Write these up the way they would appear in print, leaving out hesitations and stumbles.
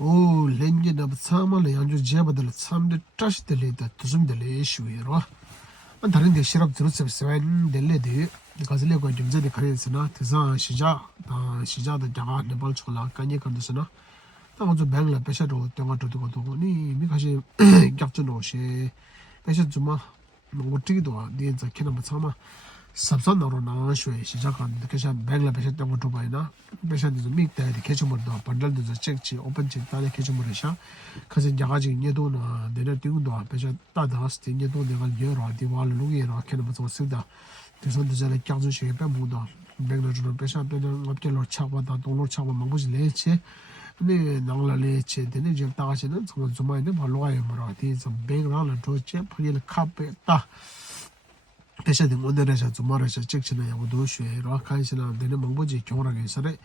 오 렌게 나 참말로 양주 제바들 참데 트러스들이다 두숨들이 쉬위로 안 다른 데 시럽 들었으면 될래데 가슬레고 좀 전에 가려서나 대사 시자도 자가 네발 촐라 간이 간다서나 당저 뱅라 배셔도 동아도도 도니 미가시 격전 오시 배셔 좀마 뭐 어떻게도 니자 키나 참마 sabsanaro na shwe shijakan kesha bangla pesha tango tobaina pesha de mik ta de kechumor do pandal de check chi open check ta de kechumor sha kaze jaga ji nyedo na de na ting do pesha ta da sti nyedo de gal yero di wal lu yero ken ba so sida de so de jale kyang she pe mu do bangla jo pesha de ngap ke lo chawa da do lo chawa mang bu le che ne nang la le che de ne je ta ga che na so zuma ne ba lo ay mara di so bangla la do che phil khap ta pesha de 오늘에서 주말에서 찍치는 양도 쉬어라 간신한 되는 방법이 경험하게 해서래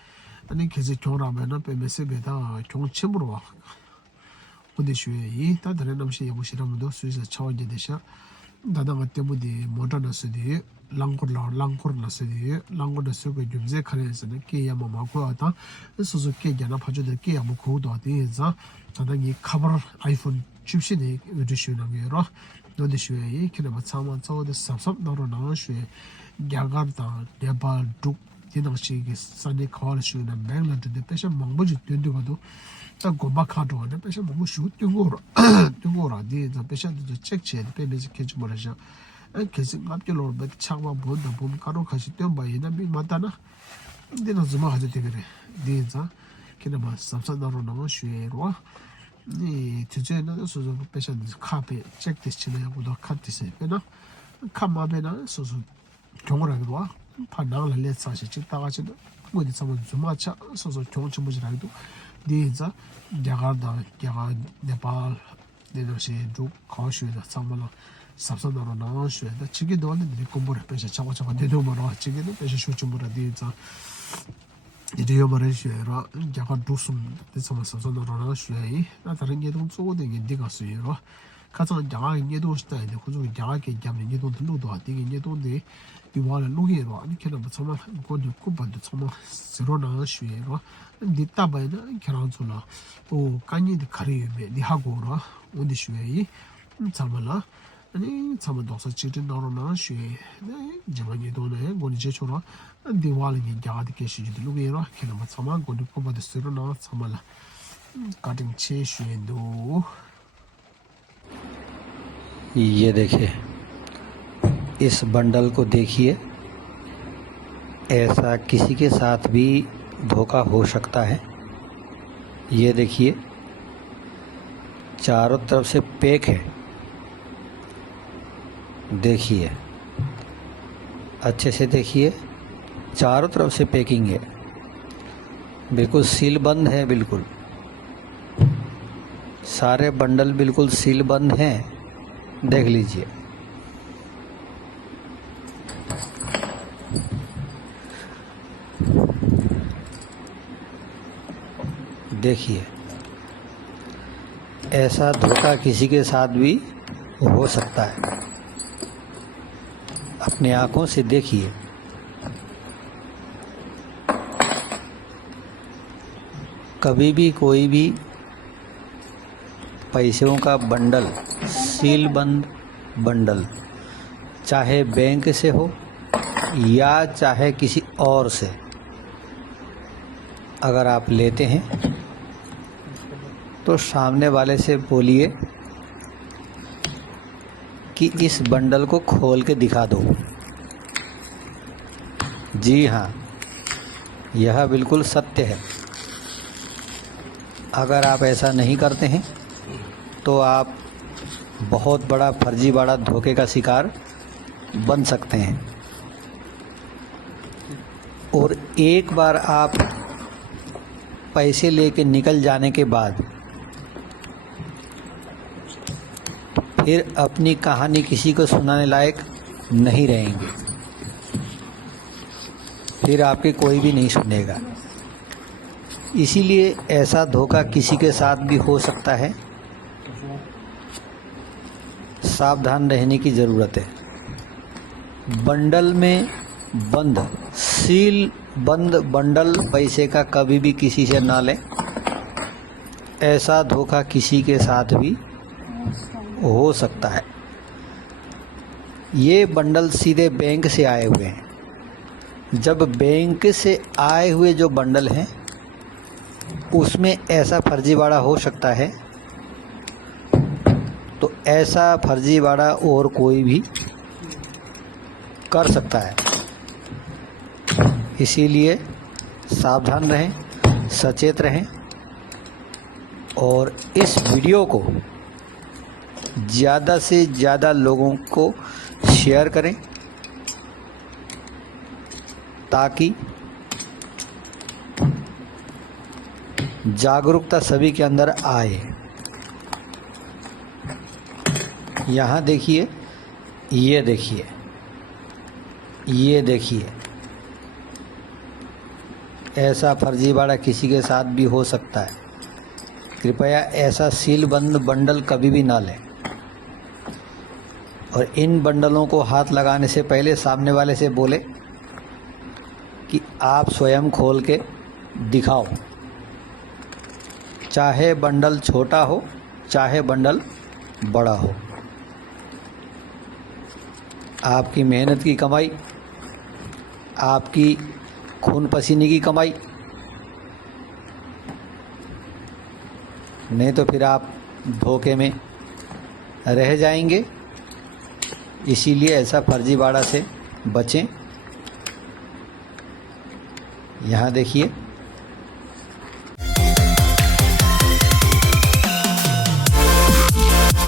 아니 계속 경험하면은 메시지에다 경침으로 와 근데 쉬어이 다들 남시 여보시라면도 수에서 차원이 되셔 다다가 때문에 모터너스디 랑코르나스디 랑코르나스고 좀제 카레스는 게야마 마고 왔다 수수 게잖아 봐줘도 게야마 고도 어디에서 자당이 커버 아이폰 칩시네 의지시는 게로 너도 쉬어이 그래봐 참아 저도 삽삽 너로 나셔 야가다 대발 둑 디너시기 산디 콜슈는 뱅라드 대패셔 망보지 된다고도 딱 고바카도 안 패셔 뭐 슈팅고라 디자 패셔도 체크해 패메지 캐치 뭐라죠 계속 앞결로 몇 차와 본다 봄 가로 가시 때 봐이나 비 맞다나 근데는 좀 하지 되게 디자 그래봐 삽삽 너로 나셔 니 주제는 소소 패션 카페 체크되시네요도 카트세 배나 카마베나 소소 경험하기도 와 판단을 렛사시 찍다가지도 뭐디 좀 주마차 소소 경험치무지라도 니자 야가다 야가 네팔 네도시 주 거슈다 상말로 삽선으로 나와셔다 지기도 원래 공부를 빼서 차고차고 내도 뭐라 지기도 빼서 쇼좀보라 니자 이리요 말해줘라 야가 두숨 대서서 선으로 쉬어이 나 다른 게 좀 쏘고도 인디가 쓰여라 가서 야가 인디도 스타일에 고조 야가게 잡는 인디도 들로도 되게 인디도인데 이와라 로게로 아니 걔는 뭐 정말 고도 kubando 정말 스로나 쉬어라 니따바이나 결혼소나 오 간이데 카리베 니하고라 어디 쉬어이 참말라 아니 참은 도서 지든 너로나 쉬 네 저번에 돈에 고니 제초라 디왈이 야가디 계시지도 루게라 걔는 뭐 참만 고도 kubando 스로나 참말라 cutting 6 शुएंदो ये देखिए इस bundle को देखिए ऐसा किसी के साथ भी धोखा हो सकता है। ये देखिए चारों तरफ से पैक है, देखिए अच्छे से देखिए चारों तरफ से पैकिंग है, बिल्कुल सील बंद है, बिल्कुल सारे बंडल बिल्कुल सील बंद हैं। देख लीजिए देखिए ऐसा धोखा किसी के साथ भी हो सकता है। अपने आंखों से देखिए कभी भी कोई भी पैसों का बंडल सील बंद बंडल चाहे बैंक से हो या चाहे किसी और से अगर आप लेते हैं तो सामने वाले से बोलिए कि इस बंडल को खोल के दिखा दो। जी हाँ, यह बिल्कुल सत्य है। अगर आप ऐसा नहीं करते हैं तो आप बहुत बड़ा फर्जीवाड़ा धोखे का शिकार बन सकते हैं। और एक बार आप पैसे लेके निकल जाने के बाद फिर अपनी कहानी किसी को सुनाने लायक नहीं रहेंगे, फिर आपके कोई भी नहीं सुनेगा। इसीलिए ऐसा धोखा किसी के साथ भी हो सकता है, सावधान रहने की ज़रूरत है। बंडल में बंद सील बंद बंडल पैसे का कभी भी किसी से ना लें। ऐसा धोखा किसी के साथ भी हो सकता है। ये बंडल सीधे बैंक से आए हुए हैं। जब बैंक से आए हुए जो बंडल हैं उसमें ऐसा फर्जीवाड़ा हो सकता है, तो ऐसा फर्जीवाड़ा और कोई भी कर सकता है। इसीलिए सावधान रहें, सचेत रहें और इस वीडियो को ज़्यादा से ज़्यादा लोगों को शेयर करें ताकि जागरूकता सभी के अंदर आए। यहाँ देखिए, ये देखिए, ये देखिए, ऐसा फर्जीवाड़ा किसी के साथ भी हो सकता है। कृपया ऐसा सीलबंद बंडल कभी भी ना लें और इन बंडलों को हाथ लगाने से पहले सामने वाले से बोले कि आप स्वयं खोल के दिखाओ, चाहे बंडल छोटा हो चाहे बंडल बड़ा हो। आपकी मेहनत की कमाई, आपकी खून पसीने की कमाई, नहीं तो फिर आप धोखे में रह जाएंगे। इसीलिए ऐसा फर्जीवाड़ा से बचें। यहाँ देखिए,